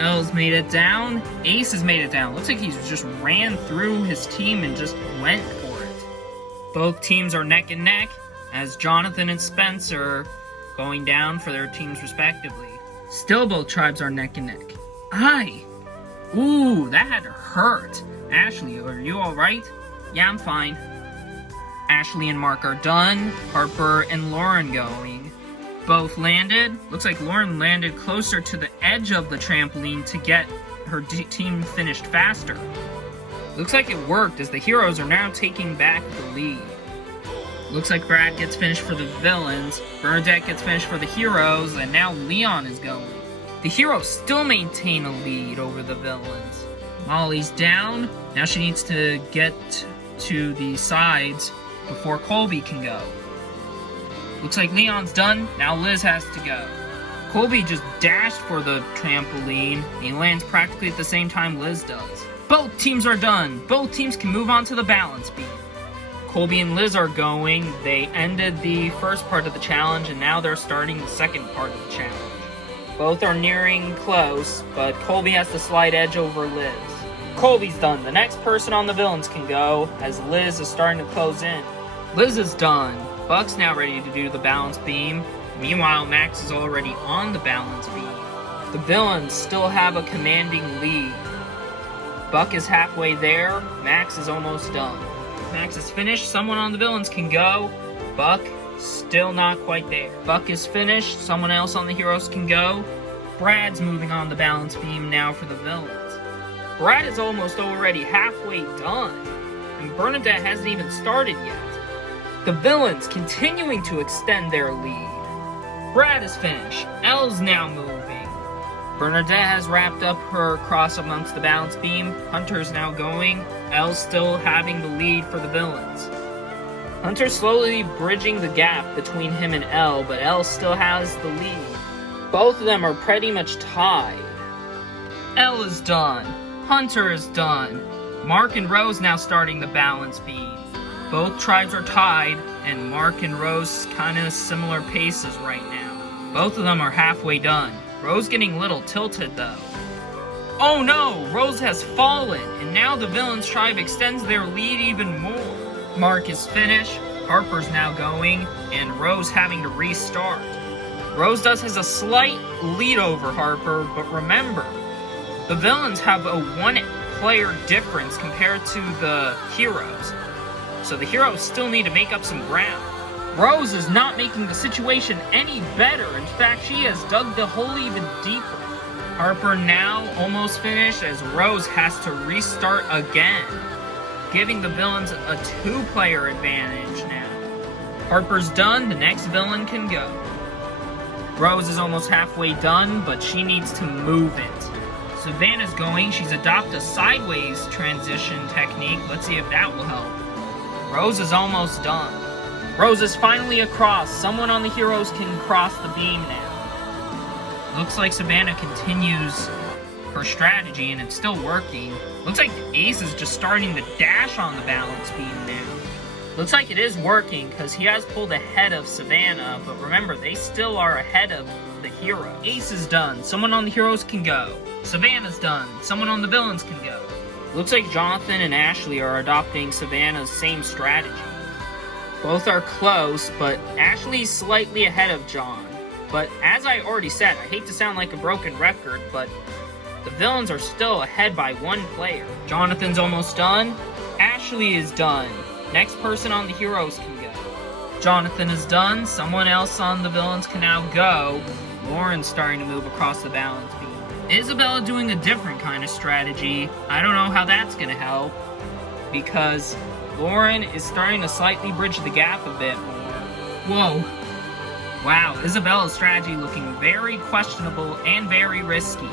Elle's made it down. Ace has made it down. Looks like he's just ran through his team and just went for it. Both teams are neck and neck, as Jonathan and Spencer going down for their teams respectively. Still both tribes are neck and neck. Aye! Ooh, that had to hurt. Ashley, are you alright? Yeah, I'm fine. Ashley and Mark are done. Harper and Lauren going. Both landed. Looks like Lauren landed closer to the edge of the trampoline to get her team finished faster. Looks like it worked, as the heroes are now taking back the lead. Looks like Brad gets finished for the villains, Bernadette gets finished for the heroes, and now Leon is going. The heroes still maintain a lead over the villains. Molly's down. Now she needs to get to the sides before Colby can go. Looks like Leon's done. Now Liz has to go. Colby just dashed for the trampoline. He lands practically at the same time Liz does. Both teams are done. Both teams can move on to the balance beam. Colby and Liz are going. They ended the first part of the challenge, and now they're starting the second part of the challenge. Both are nearing close, but Colby has the slight edge over Liz. Colby's done. The next person on the villains can go, as Liz is starting to close in. Liz is done. Buck's now ready to do the balance beam. Meanwhile, Max is already on the balance beam. The villains still have a commanding lead. Buck is halfway there. Max is almost done. Max is finished. Someone on the villains can go. Buck, still not quite there. Buck is finished. Someone else on the heroes can go. Brad's moving on the balance beam now for the villains. Brad is almost already halfway done, and Bernadette hasn't even started yet. The villains continuing to extend their lead. Brad is finished. Elle's now moving. Bernadette has wrapped up her cross amongst the balance beam. Hunter's now going. Elle's still having the lead for the villains. Hunter's slowly bridging the gap between him and Elle, but Elle still has the lead. Both of them are pretty much tied. Elle is done. Hunter is done. Mark and Rose now starting the balance beam. Both tribes are tied, and Mark and Rose kind of similar paces right now. Both of them are halfway done. Rose getting a little tilted though. Oh no! Rose has fallen, and now the villains tribe extends their lead even more. Mark is finished, Harper's now going, and Rose having to restart. Rose has a slight lead over Harper, but remember, the villains have a one-player difference compared to the heroes. So the heroes still need to make up some ground. Rose is not making the situation any better. In fact, she has dug the hole even deeper. Harper now almost finished, as Rose has to restart again, giving the villains a two-player advantage now. Harper's done, the next villain can go. Rose is almost halfway done, but she needs to move it. Savannah's going. She's adopted a sideways transition technique. Let's see if that will help. Rose is almost done. Rose is finally across. Someone on the heroes can cross the beam now. Looks like Savannah continues her strategy, and it's still working. Looks like Ace is just starting to dash on the balance beam now. Looks like it is working, because he has pulled ahead of Savannah, but remember, they still are ahead of the hero. Ace is done. Someone on the heroes can go. Savannah's done. Someone on the villains can go. Looks like Jonathan and Ashley are adopting Savannah's same strategy. Both are close, but Ashley's slightly ahead of John. But as I already said, I hate to sound like a broken record, but the villains are still ahead by one player. Jonathan's almost done. Ashley is done. Next person on the heroes can go. Jonathan is done. Someone else on the villains can now go. Lauren's starting to move across the balance beam. Isabella doing a different kind of strategy. I don't know how that's going to help, because Lauren is starting to slightly bridge the gap a bit more. Whoa. Wow, Isabella's strategy looking very questionable and very risky.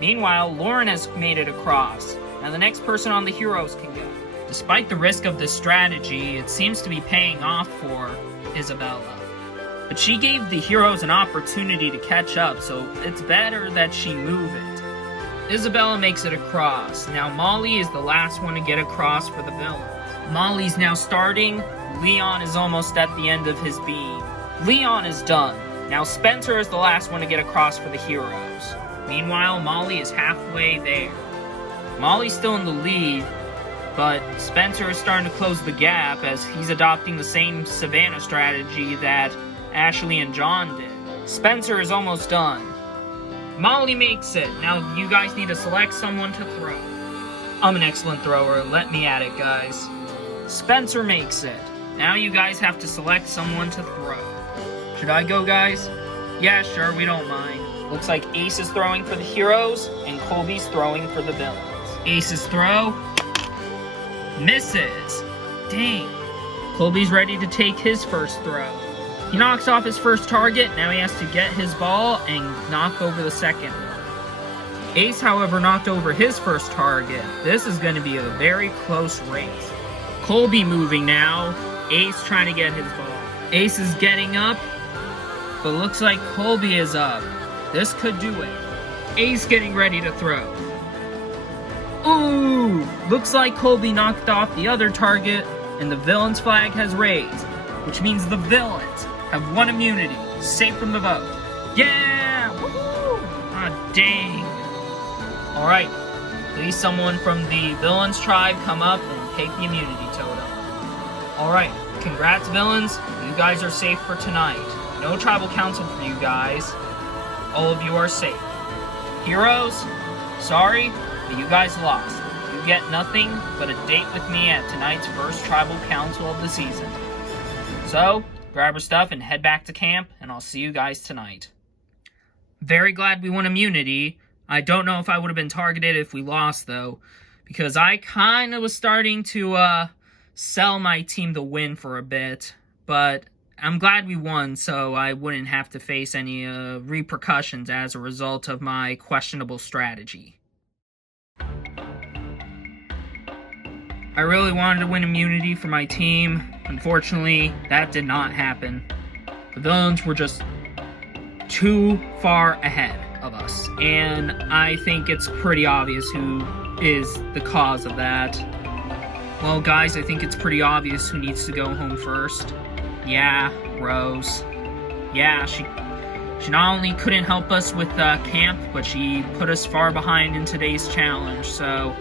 Meanwhile, Lauren has made it across. Now the next person on the heroes can go. Despite the risk of this strategy, it seems to be paying off for Isabella. But she gave the heroes an opportunity to catch up, so it's better that she move it. Isabella makes it across. Now Molly is the last one to get across for the villains. Molly's now starting. Leon is almost at the end of his beam. Leon is done. Now Spencer is the last one to get across for the heroes. Meanwhile, Molly is halfway there. Molly's still in the lead, but Spencer is starting to close the gap as he's adopting the same Savannah strategy that Ashley and John did. Spencer is almost done. Molly makes it. Now you guys need to select someone to throw. I'm an excellent thrower. Let me at it, guys. Spencer makes it. Now you guys have to select someone to throw. Should I go, guys? Yeah, sure, we don't mind. Looks like Ace is throwing for the heroes, and Colby's throwing for the villains. Ace's throw. Misses. Dang. Colby's ready to take his first throw. He knocks off his first target. Now he has to get his ball and knock over the second one. Ace, however, knocked over his first target. This is going to be a very close race. Colby moving now. Ace trying to get his ball. Ace is getting up, but looks like Colby is up. This could do it. Ace getting ready to throw. Ooh! Looks like Colby knocked off the other target, and the villain's flag has raised, which means the villains have won immunity, safe from the vote. Yeah! Woohoo! Ah, dang. Alright, please someone from the villains tribe come up and take the immunity totem. Alright, congrats villains, you guys are safe for tonight. No tribal council for you guys. All of you are safe. Heroes, sorry, but you guys lost. You get nothing but a date with me at tonight's first tribal council of the season. So, grab your stuff and head back to camp, and I'll see you guys tonight. Very glad we won immunity. I don't know if I would have been targeted if we lost, though, because I kind of was starting to sell my team the win for a bit, but I'm glad we won, so I wouldn't have to face any repercussions as a result of my questionable strategy. I really wanted to win immunity for my team. Unfortunately, that did not happen. The villains were just too far ahead of us, and I think it's pretty obvious who is the cause of that. Well, guys, I think it's pretty obvious who needs to go home first. Yeah, Rose. Yeah, she not only couldn't help us with camp, but she put us far behind in today's challenge, so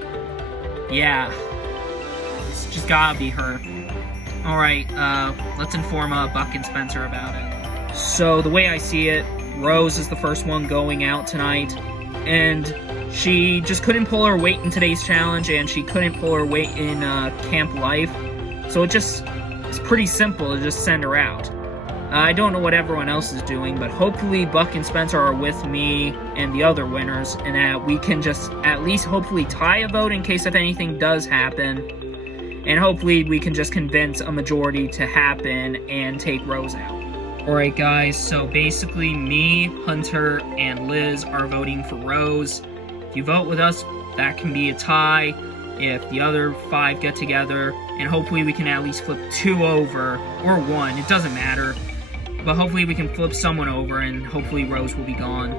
yeah, it's just gotta be her. Alright, let's inform Buck and Spencer about it. So, the way I see it, Rose is the first one going out tonight, and she just couldn't pull her weight in today's challenge, and she couldn't pull her weight in camp life, so it's pretty simple to just send her out. I don't know what everyone else is doing, but hopefully Buck and Spencer are with me and the other winners, and that we can just at least hopefully tie a vote in case if anything does happen, and hopefully we can just convince a majority to happen and take Rose out. Alright guys, so basically me, Hunter, and Liz are voting for Rose. If you vote with us, that can be a tie if the other 5 get together, and hopefully we can at least flip 2 over, or 1, it doesn't matter, but hopefully we can flip someone over, and hopefully Rose will be gone.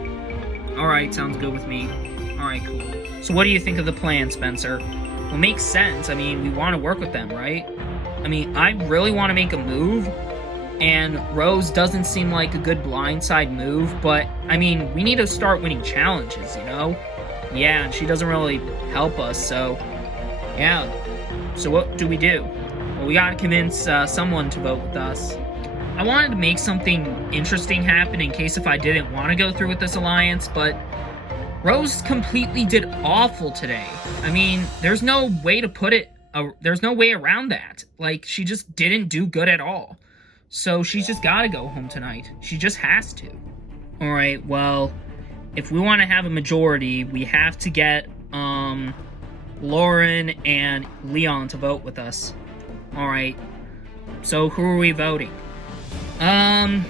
Alright, sounds good with me. Alright, cool. So what do you think of the plan, Spencer? Well, it makes sense. I mean, we want to work with them, right? I mean, I really want to make a move, and Rose doesn't seem like a good blindside move, but, I mean, we need to start winning challenges, you know? Yeah, and she doesn't really help us, so yeah. So what do we do? Well, we gotta convince someone to vote with us. I wanted to make something interesting happen in case if I didn't want to go through with this alliance, but Rose completely did awful today. I mean, there's no way to put it, there's no way around that. Like, she just didn't do good at all. So she's just gotta go home tonight. She just has to. Alright, well, if we want to have a majority, we have to get, Lauren and Leon to vote with us. Alright, so who are we voting? Um,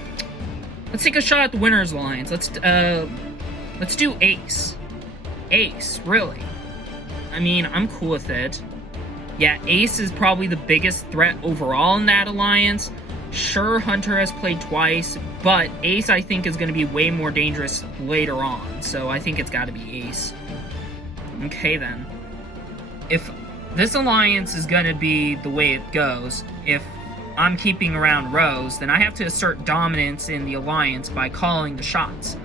let's take a shot at the Winners Alliance. Let's do Ace. Ace, really? I mean, I'm cool with it. Yeah, Ace is probably the biggest threat overall in that alliance. Sure, Hunter has played twice, but Ace, I think, is going to be way more dangerous later on. So I think it's got to be Ace. Okay, then. If this alliance is going to be the way it goes, if I'm keeping around Rose, then I have to assert dominance in the alliance by calling the shots.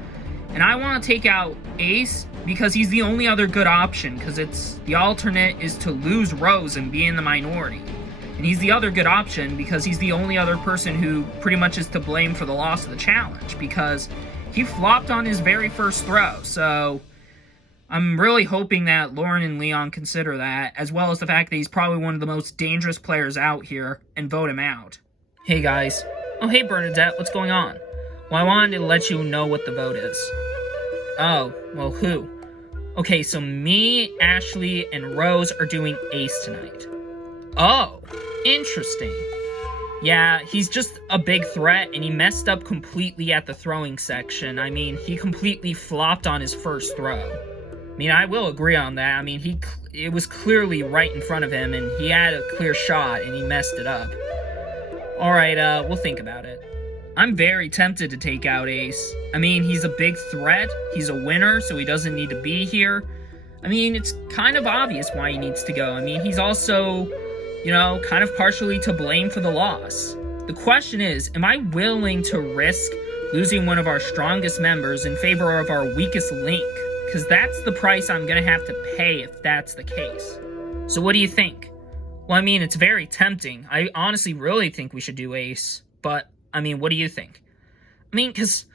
And I want to take out Ace because he's the only other good option, because the alternate is to lose Rose and be in the minority. And he's the other good option because he's the only other person who pretty much is to blame for the loss of the challenge, because he flopped on his very first throw. So I'm really hoping that Lauren and Leon consider that, as well as the fact that he's probably one of the most dangerous players out here, and vote him out. Hey guys. Oh, hey Bernadette, what's going on? Well, I wanted to let you know what the vote is. Oh, well, who? Okay, so me, Ashley, and Rose are doing Ace tonight. Oh, interesting. Yeah, he's just a big threat, and he messed up completely at the throwing section. I mean, he completely flopped on his first throw. I mean, I will agree on that. I mean, it was clearly right in front of him, and he had a clear shot, and he messed it up. Alright, we'll think about it. I'm very tempted to take out Ace. I mean, he's a big threat, he's a winner, so he doesn't need to be here. I mean, it's kind of obvious why he needs to go. I mean, he's also, you know, kind of partially to blame for the loss. The question is, am I willing to risk losing one of our strongest members in favor of our weakest link? Because that's the price I'm going to have to pay if that's the case. So what do you think? Well, I mean, it's very tempting. I honestly really think we should do Ace. But, I mean, what do you think? I mean, because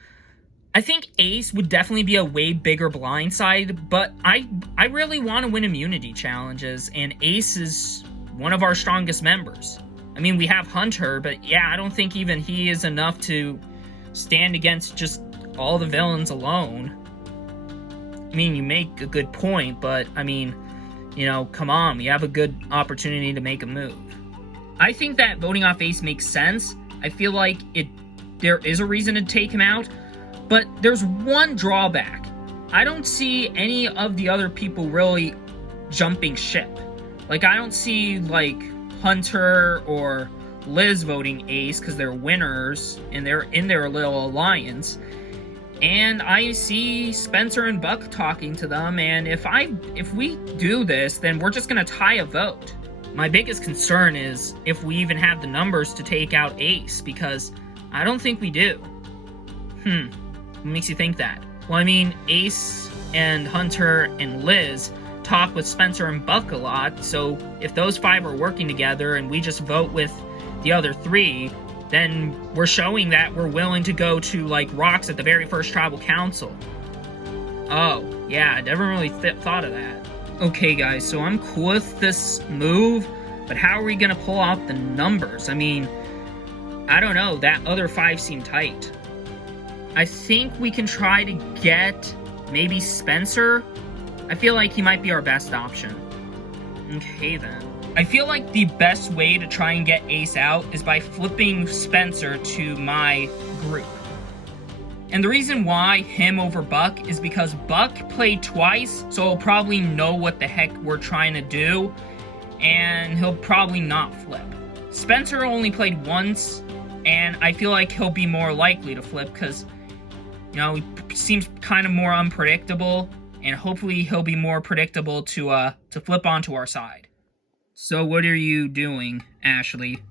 I think Ace would definitely be a way bigger blindside, but I really want to win immunity challenges, and Ace is one of our strongest members. I mean, we have Hunter, but yeah, I don't think even he is enough to stand against just all the villains alone. I mean, you make a good point, but, I mean, you know, come on, we have a good opportunity to make a move. I think that voting off Ace makes sense. I feel like there is a reason to take him out, but there's one drawback. I don't see any of the other people really jumping ship. Like, I don't see, like, Hunter or Liz voting Ace because they're winners and they're in their little alliance. And I see Spencer and Buck talking to them, and if we do this, then we're just gonna tie a vote. My biggest concern is if we even have the numbers to take out Ace, because I don't think we do. What makes you think that? Well, I mean, Ace and Hunter and Liz talk with Spencer and Buck a lot, so if those five are working together and we just vote with the other three, then we're showing that we're willing to go to, like, rocks at the very first tribal council. Oh, yeah, I never really thought of that. Okay, guys, so I'm cool with this move, but how are we gonna pull out the numbers? I mean, I don't know, that other five seem tight. I think we can try to get maybe Spencer. I feel like he might be our best option. Okay, then. I feel like the best way to try and get Ace out is by flipping Spencer to my group. And the reason why him over Buck is because Buck played twice, so he'll probably know what the heck we're trying to do, and he'll probably not flip. Spencer only played once, and I feel like he'll be more likely to flip because, you know, he seems kind of more unpredictable, and hopefully he'll be more predictable to flip onto our side. So what are you doing, Ashley?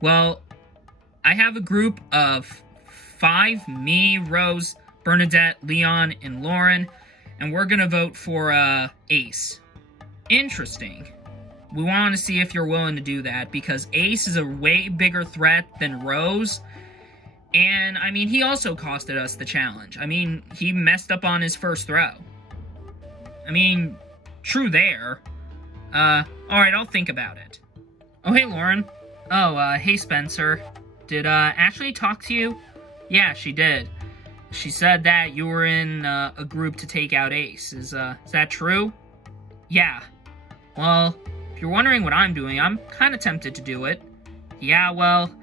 Well, I have a group of 5, me, Rose, Bernadette, Leon, and Lauren, and we're gonna vote for Ace. Interesting. We want to see if you're willing to do that, because Ace is a way bigger threat than Rose, and, I mean, he also costed us the challenge. I mean, he messed up on his first throw. I mean, true there. Alright, I'll think about it. Oh, hey, Lauren. Oh, hey, Spencer. Did, Ashley talk to you? Yeah, she did. She said that you were in, a group to take out Ace. Is that true? Yeah. Well, if you're wondering what I'm doing, I'm kind of tempted to do it. Yeah, well,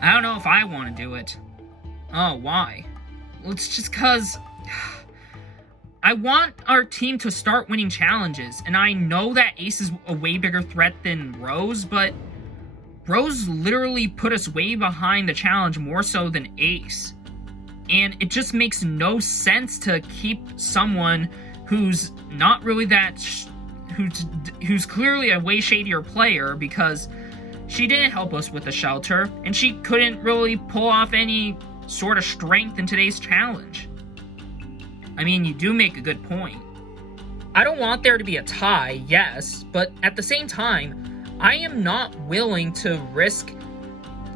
I don't know if I want to do it. Oh, why? Well, it's just because I want our team to start winning challenges, and I know that Ace is a way bigger threat than Rose, but Rose literally put us way behind the challenge more so than Ace. And it just makes no sense to keep someone who's not really that who's clearly a way shadier player, because she didn't help us with the shelter, and she couldn't really pull off any sort of strength in today's challenge. I mean, you do make a good point. I don't want there to be a tie, yes, but at the same time, I am not willing to risk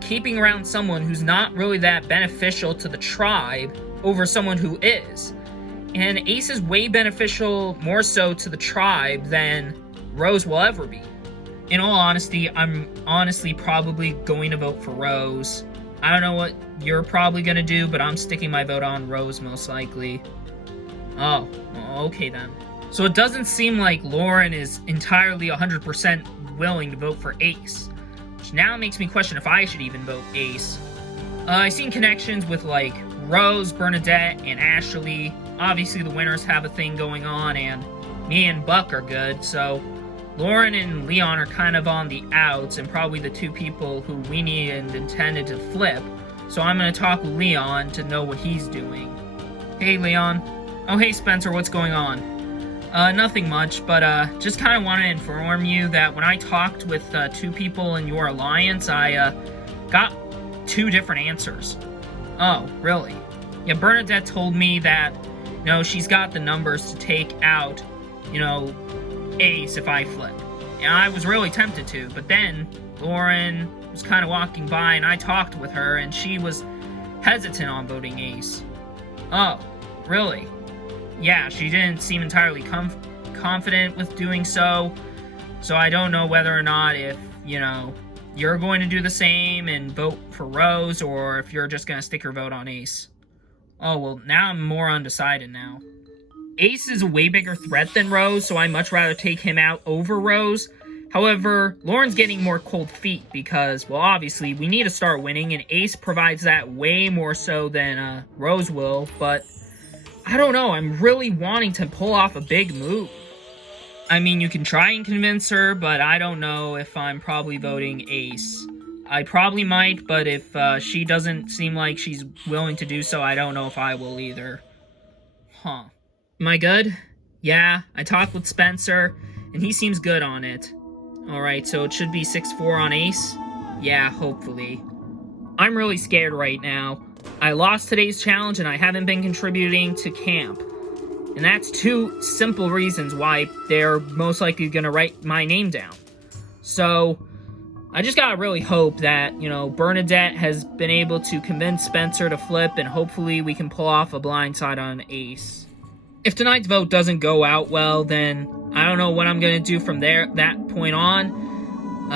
keeping around someone who's not really that beneficial to the tribe over someone who is. And Ace is way beneficial more so to the tribe than Rose will ever be. In all honesty, I'm honestly probably going to vote for Rose. I don't know what you're probably going to do, but I'm sticking my vote on Rose most likely. Oh, okay then. So it doesn't seem like Lauren is entirely 100% willing to vote for Ace, which now makes me question if I should even vote Ace. I've seen connections with like Rose, Bernadette, and Ashley. Obviously the winners have a thing going on, and me and Buck are good, so Lauren and Leon are kind of on the outs, and probably the two people who we need and intended to flip. So I'm going to talk with Leon to know what he's doing. Hey Leon. Oh hey Spencer, what's going on? Nothing much, but just kind of want to inform you that when I talked with two people in your alliance, I got two different answers. Oh, really? Yeah, Bernadette told me that, you know, she's got the numbers to take out, you know, Ace if I flip. And I was really tempted to, but then Lauren was kind of walking by and I talked with her and she was hesitant on voting Ace. Oh, really? Yeah, she didn't seem entirely confident with doing so. So I don't know whether or not if, you know, you're going to do the same and vote for Rose, or if you're just going to stick your vote on Ace. Oh, well, now I'm more undecided now. Ace is a way bigger threat than Rose, so I'd much rather take him out over Rose. However, Lauren's getting more cold feet because, well, obviously, we need to start winning, and Ace provides that way more so than Rose will, but I don't know, I'm really wanting to pull off a big move. I mean, you can try and convince her, but I don't know if I'm probably voting Ace. I probably might, but if she doesn't seem like she's willing to do so, I don't know if I will either. Huh. Am I good? Yeah, I talked with Spencer, and he seems good on it. Alright, so it should be 6-4 on Ace? Yeah, hopefully. I'm really scared right now. I lost today's challenge, and I haven't been contributing to camp. And that's two simple reasons why they're most likely going to write my name down. So I just gotta really hope that, you know, Bernadette has been able to convince Spencer to flip, and hopefully we can pull off a blindside on Ace. If tonight's vote doesn't go out well, then I don't know what I'm gonna do from that point on.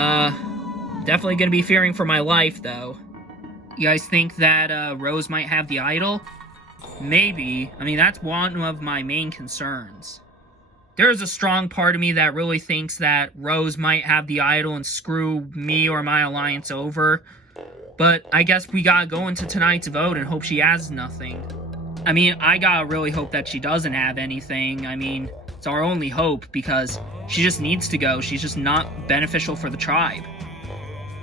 Definitely gonna be fearing for my life, though. You guys think that Rose might have the idol? Maybe. I mean, that's one of my main concerns. There's a strong part of me that really thinks that Rose might have the idol and screw me or my alliance over. But I guess we gotta go into tonight's vote and hope she has nothing. I mean, I gotta really hope that she doesn't have anything. I mean, it's our only hope because she just needs to go. She's just not beneficial for the tribe.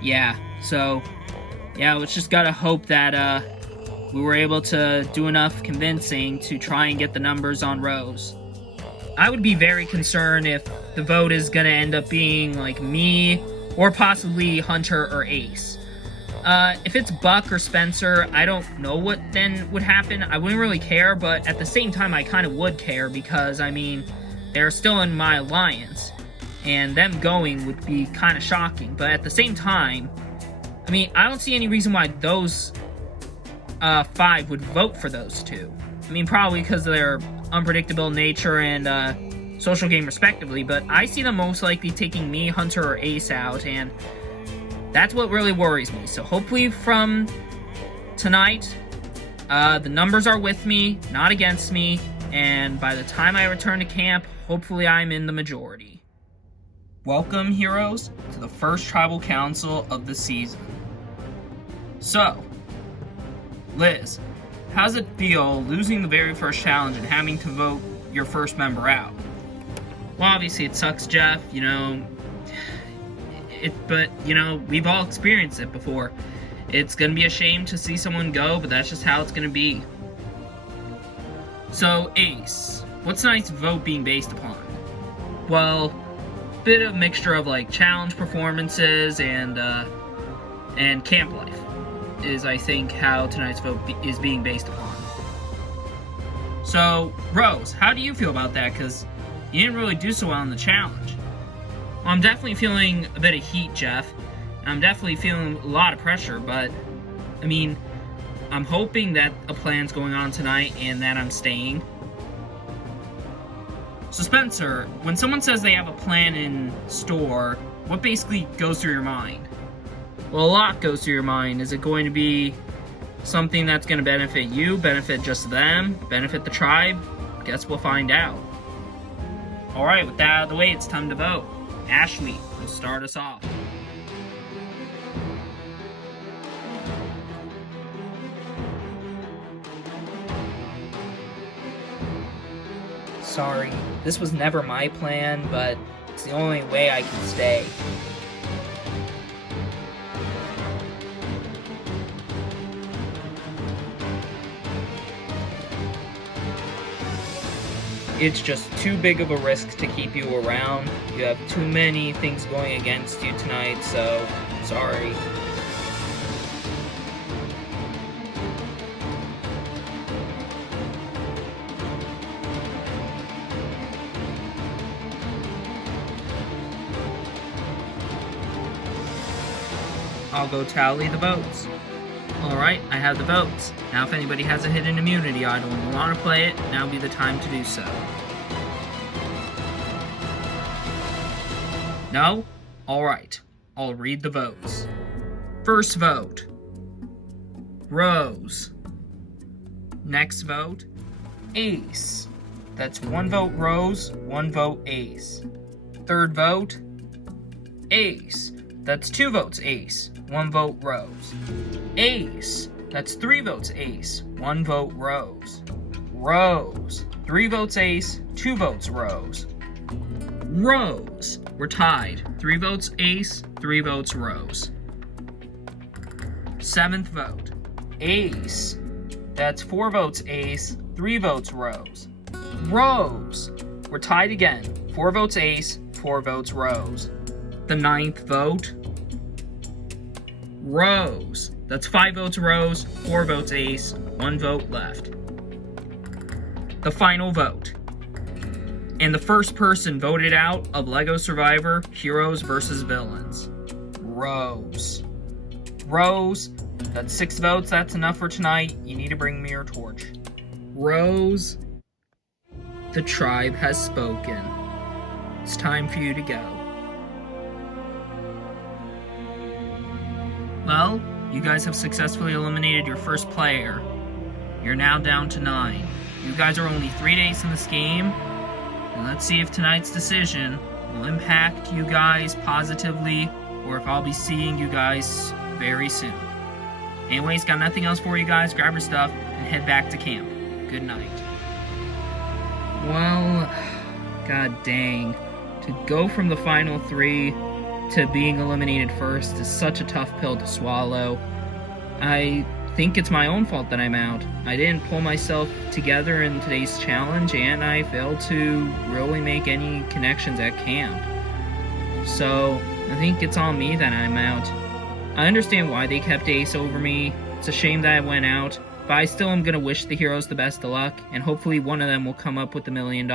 Yeah, so yeah, let's just gotta hope that we were able to do enough convincing to try and get the numbers on Rose. I would be very concerned if the vote is gonna end up being like me or possibly Hunter or Ace. If it's Buck or Spencer, I don't know what then would happen. I wouldn't really care, but at the same time, I kind of would care because, I mean, they're still in my alliance, and them going would be kind of shocking. But at the same time, I mean, I don't see any reason why those 5 would vote for those two. I mean, probably because of their unpredictable nature and social game respectively, but I see them most likely taking me, Hunter, or Ace out, and that's what really worries me. So hopefully from tonight, the numbers are with me, not against me, and by the time I return to camp, hopefully I'm in the majority. Welcome, heroes, to the first tribal council of the season. So, Liz, how's it feel losing the very first challenge and having to vote your first member out? Well, obviously it sucks, Jeff, but we've all experienced it before. It's gonna be a shame to see someone go, but that's just how it's gonna be. So, Ace, what's tonight's vote being based upon? Well, bit of mixture of like challenge performances and camp life is, I think, how tonight's vote is being based upon. So, Rose, how do you feel about that? Because you didn't really do so well in the challenge. Well, I'm definitely feeling a bit of heat, Jeff. I'm definitely feeling a lot of pressure, but, I'm hoping that a plan's going on tonight and that I'm staying. So, Spencer, when someone says they have a plan in store, what basically goes through your mind? Well, a lot goes through your mind. Is it going to be something that's going to benefit you, benefit just them, benefit the tribe? Guess we'll find out. Alright, with that out of the way, it's time to vote. Ashley will start us off. Sorry, this was never my plan, but it's the only way I can stay. It's just too big of a risk to keep you around. You have too many things going against you tonight, so sorry. I'll go tally the votes. Alright, I have the votes. Now if anybody has a hidden immunity idol and you want to play it, now would be the time to do so. No? Alright, I'll read the votes. First vote, Rose. Next vote, Ace. That's 1 vote Rose, 1 vote Ace. Third vote, Ace. That's 2 votes Ace, 1 vote Rose. Ace. That's 3 votes Ace, 1 vote Rose. Rose. 3 votes Ace, 2 votes Rose. Rose. We're tied. 3 votes Ace, 3 votes Rose. 7th vote, Ace. That's 4 votes Ace, 3 votes Rose. Rose. We're tied again. 4 votes Ace, 4 votes Rose. The 9th vote, Rose. That's 5 votes Rose, 4 votes Ace, 1 vote left. The final vote. And the first person voted out of LEGO Survivor Heroes vs. Villains. Rose. Rose. That's 6 votes. That's enough for tonight. You need to bring me your torch. Rose. The tribe has spoken. It's time for you to go. Well, you guys have successfully eliminated your first player. You're now down to 9. You guys are only 3 days in this game, and let's see if tonight's decision will impact you guys positively, or if I'll be seeing you guys very soon. Anyways, got nothing else for you guys. Grab your stuff and head back to camp. Good night. Well, god dang. To go from the final 3 to being eliminated first is such a tough pill to swallow. I think it's my own fault that I'm out. I didn't pull myself together in today's challenge, and I failed to really make any connections at camp. So, I think it's on me that I'm out. I understand why they kept Ace over me. It's a shame that I went out, but I still am gonna wish the heroes the best of luck, and hopefully one of them will come up with $1 million.